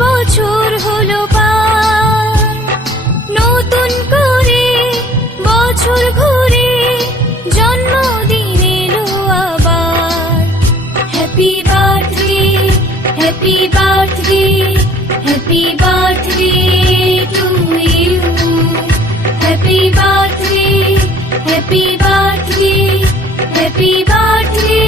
বছর হলো পার, নতুন করে বছর ঘুরে জন্মদিন এলো আবার। Happy birthday, happy birthday, happy birthday to you. Happy birthday, happy birthday, happy birthday